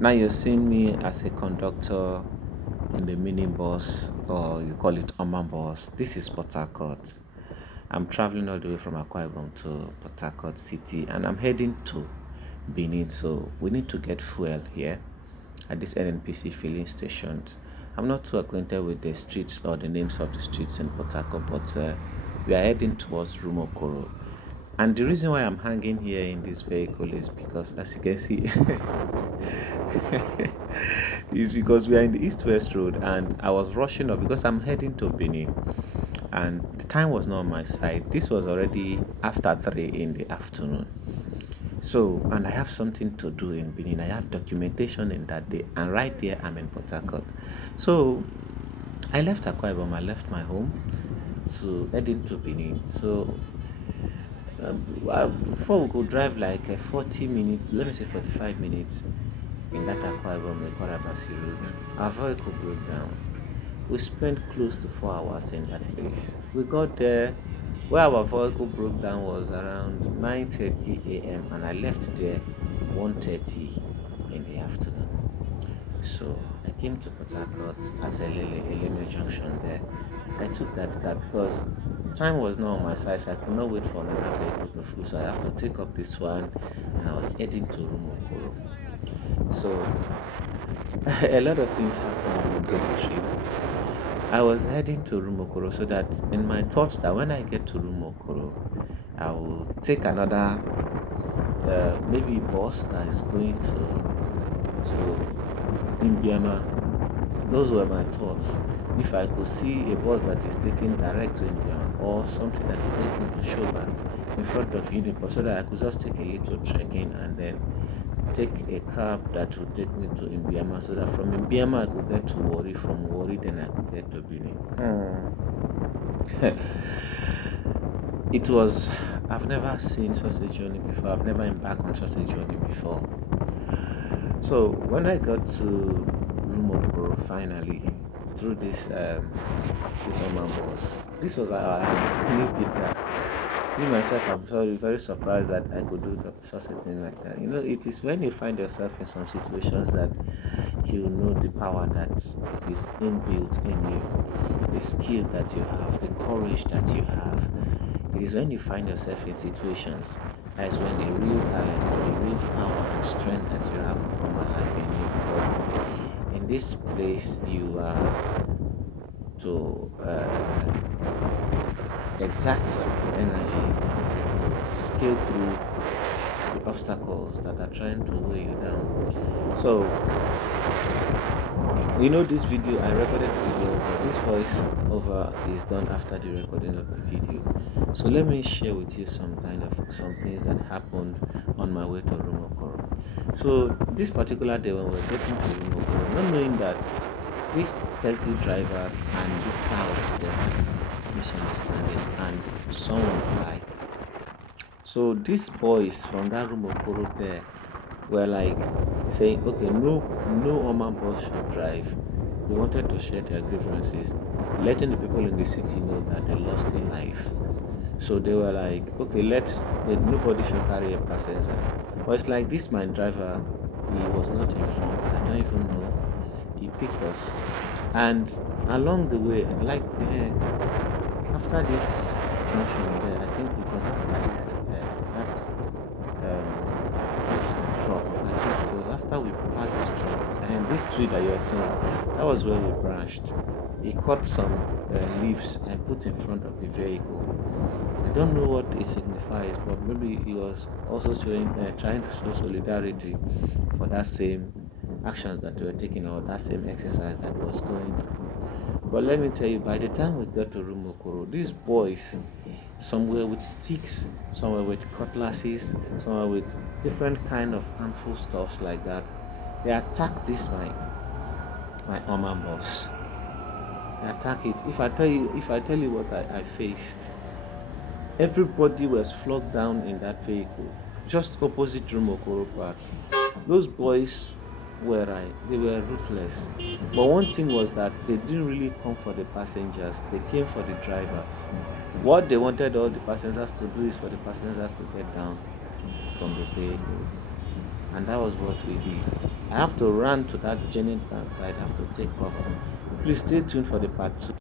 Now you're seeing me as a conductor in the mini bus, or you call it Oman bus. This is Portharcourt. I'm traveling all the way from Akwa Ibom to Portharcourt City, and I'm heading to Benin. So we need to get fuel here at this NNPC filling station. I'm not too acquainted with the streets or the names of the streets in Portharcourt, but we are heading towards Rumokoro. And the reason why I'm hanging here in this vehicle is because, as you can see, is because we are in the East-West Road, and I was rushing up because I'm heading to Benin, and the time was not on my side. This was already after 3 in the afternoon. So, and I have something to do in Benin. I have documentation in that day, and right there I'm in Port Harcourt. So, I left Akwa Ibom. I left my home to head into Benin. So, before we could drive like 40 minutes, let me say 45 minutes in that Akwa Ibom Korabasi road, our vehicle broke down. We spent close to 4 hours in that place. We got there where our vehicle broke down was around 9:30 a.m. and I left there 1:30 in the afternoon. So I came to Port Harcourt at Eleme Junction there. I took that cab because time was not on my side, so I could not wait for another vehicle to fill. So I have to take up this one, and I was heading to Rumokoro. So a lot of things happened on this trip. I was heading to Rumokoro so that in my thoughts that when I get to Rumokoro, I will take another maybe bus that is going to Imbiama. Those were my thoughts. If I could see a bus that is taking direct to Imbiama, or something that will take me to Shoba in front of Unipo, so that I could just take a little trekking and then take a cab that would take me to Imbiama, so that from Imbiama I could get to Wari, from Wari then I could get to Benin. It was, I've never seen such a journey before. I've never embarked on such a journey before. So when I got to Rumokoro finally, through this Oman bus, this was I really did that. Me myself, I'm sorry, very surprised that I could do such a thing like that. You know, it is when you find yourself in some situations that you know the power that is inbuilt in you, the skill that you have, the courage that you have. It is when you find yourself in situations that is when the real talent, the real power and strength that you have come alive in you. Because in this place, you are to exact energy, scale through the obstacles that are trying to weigh you down. So, this video, I recorded the video, but this voice over is done after the recording of the video. So let me share with you some things that happened on my way to Rumokoro. So this particular day when we were getting to Rumokoro, not knowing that these taxi drivers and these cows, they had misunderstanding and someone died. So these boys from that Rumokoro there were like saying, okay, no Oman bus should drive. They wanted to share their grievances, letting the people in the city know that they lost a life. So they were like, okay, nobody should carry a passenger. But it's like this my driver, he was not informed. I don't even know. He picked us, and along the way, like after this junction there, I think it was after this truck. I think it was after we passed this truck, and this tree that you're seeing, that was where we branched. He cut some leaves and put in front of the vehicle. I don't know what it signifies, but maybe he was also trying to show solidarity for that same actions that they were taking, or that same exercise that was going through. But let me tell you, by the time we got to Rumokoro, these boys, somewhere with sticks, somewhere with cutlasses, somewhere with different kind of harmful stuffs like that, they attacked this my Oman boss. They attack it. If I tell you what I faced, everybody was flogged down in that vehicle, just opposite Rumokoro Park. Those boys they were ruthless. But one thing was that they didn't really come for the passengers, they came for the driver. What they wanted all the passengers to do is for the passengers to get down from the vehicle. And that was what we did. I have to run to that genuine bank side. I have to take off. Please stay tuned for the part 2.